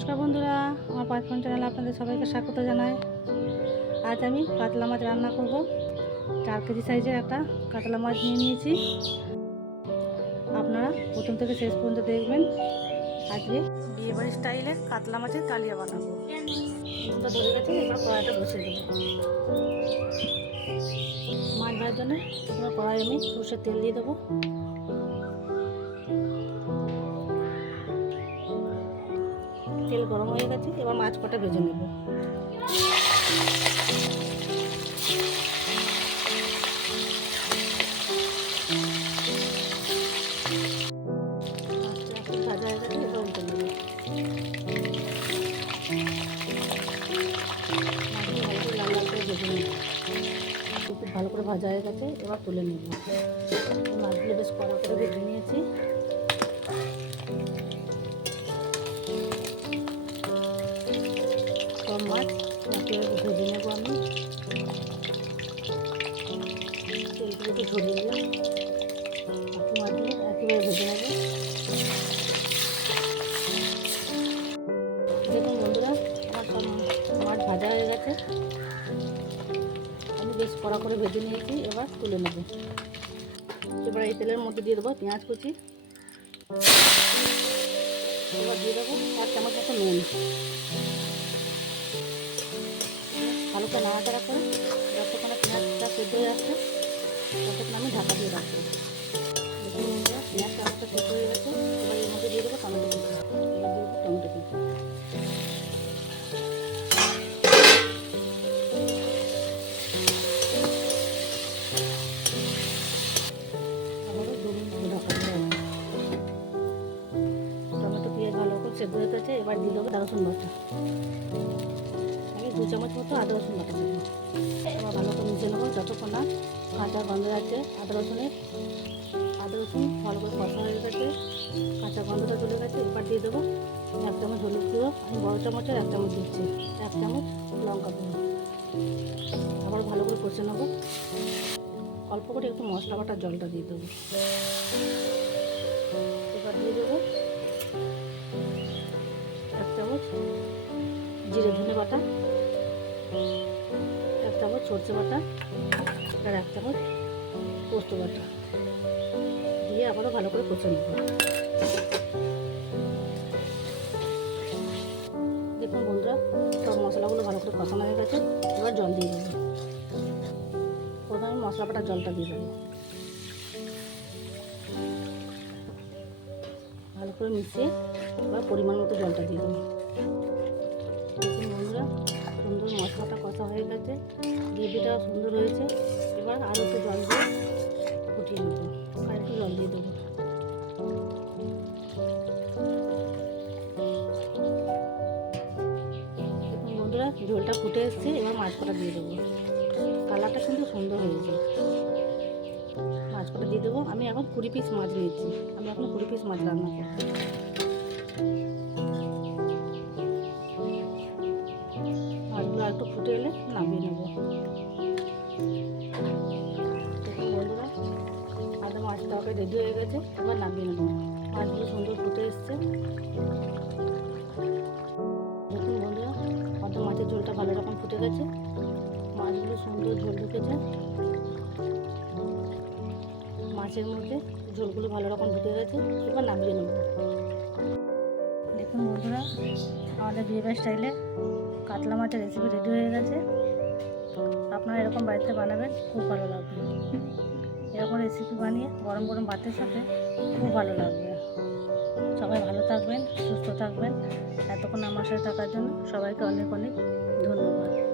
নমস্কার বন্ধুরা, আমার পাঁচফোন চ্যানেলে আপনাদের সবাইকে স্বাগত জানাই। আজ আমি কাতলা মাছ রান্না করব। চার কেজি সাইজের একটা কাতলা মাছ নিয়ে নিয়েছি। আপনারা প্রথম থেকে শেষ পর্যন্ত দেখবেন। আজকে বিয়েবাড়ির স্টাইলে কাতলা মাছের কালিয়া বানাবো। ধরে গেছে কড়াইটা বসিয়ে দেবো। মাছ ভাজার জন্য কড়াই আমি সর্ষের তেল দিয়ে দেবো। তেল গরম হয়ে গেছে, এবার মাছ কটা ভেজে নেব। ভালো করে ভাজা হয়ে গেছে, এবার তুলে নেব। একেবারে ভেজে নেব আমি। তেলগুলো একটু ঝরিয়ে দিলাম মাছগুলো একেবারে ভেজে নেব। দেখুন বন্ধুরা, আমার সব ভাজা হয়ে গেছে। আমি বেশ কড়া করে ভেজে নিয়েছি, এবার তুলে নেব। এবার এই তেলের মধ্যে দিয়ে দেবো পেঁয়াজ কুচি। এবার দিয়ে দেবো এক চামচ মতো নুন। হালকা নাড়াচাড়া করে যতক্ষণ পেঁয়াজটা সেদ্ধ হয়ে আসছে। ততক্ষণ আমি ঢাকা দিয়ে রাখব। পেঁয়াজটা হালকা সেদ্ধ হয়ে গেছে। এবার এর মধ্যে দিয়ে দেবো টমেটো টমেটো টমেটো পেঁয়াজ ভালো করে সেদ্ধ হয়ে গেছে। এবার দিয়ে দেবো আদা রসুন বাটা। চামচ আদা রসুন বাটা দেবো। ভালো করে মিশিয়ে নেব, যতক্ষণ না কাঁচা গন্ধ আছে আদা রসুনের আদা রসুন ভালো করে কষা হয়ে গেছে, কাঁচা গন্ধটা চলে গেছে, এবার দিয়ে দেবো এক চামচ হলুদ গুঁড়ো, আমি বড় চামচের এক চামচ দিচ্ছি, এক চামচ লঙ্কা গুঁড়ো। আবার ভালো করে কষে নেব। অল্প করে একটু মশলা বাটার জলটা দিয়ে দেবো। এবার দিয়ে দেবো এক চামচ জিরে ধনে বাটা। এক চামচ সর্ষে বাটা আর এক চামচ পোস্ত বাটা। দিয়ে আবারও ভালো করে কষে নেব। দেখুন বন্ধুরা, সব মশলাগুলো ভালো করে কষানো হয়ে গেছে। এবার জল দিয়ে দেবো। প্রথমে মশলা বাটার জলটা দিয়ে দেবো। ভালো করে মিশিয়ে এবার পরিমাণ মতো জলটা দিয়ে দেবো। কষা হয়ে গেছে। গ্রেভিটাও সুন্দর হয়েছে। এবার আরও একটু জল দিয়ে ফুটিয়ে নেব। আর একটু জল দিয়ে দেবো। বন্ধুরা ঝোলটা ফুটে এসছে। এবার মাছ কটা দিয়ে দেবো। কালারটা কিন্তু সুন্দর হয়েছে। মাছ কটা দিয়ে দেবো। আমি এখন কুড়ি পিস মাছ নিয়েছি। আমি এখন কুড়ি পিস মাছ রান্না করব এলে নামিয়ে নেব। আদা মাছ তরকারি রেডি হয়ে গেছে, এবার নামিয়ে নেব। মাছগুলো সুন্দর ফুটে এসছে। দেখুন বন্ধুরা কত মাছের ঝোলটা ভালো রকম ফুটে গেছে। মাছগুলো সুন্দর ঝোল ঢুকেছে। মাছের মধ্যে ঝোলগুলো ভালো রকম ঢুকে গেছে, এবার নামিয়ে নেব। দেখুন বন্ধুরা। আমাদের বিয়েবার স্টাইলে কাতলা মাছের রেসিপি রেডি হয়ে গেছে। আপনারা এরকম বাড়িতে বানাবেন, খুব ভালো লাগবে। এরকম রেসিপি বানিয়ে গরম গরম ভাতের সাথে খুব ভালো লাগবে। সবাই ভালো থাকবেন, সুস্থ থাকবেন। এতক্ষণ আমার সাথে থাকার জন্য সবাইকে অনেক অনেক ধন্যবাদ।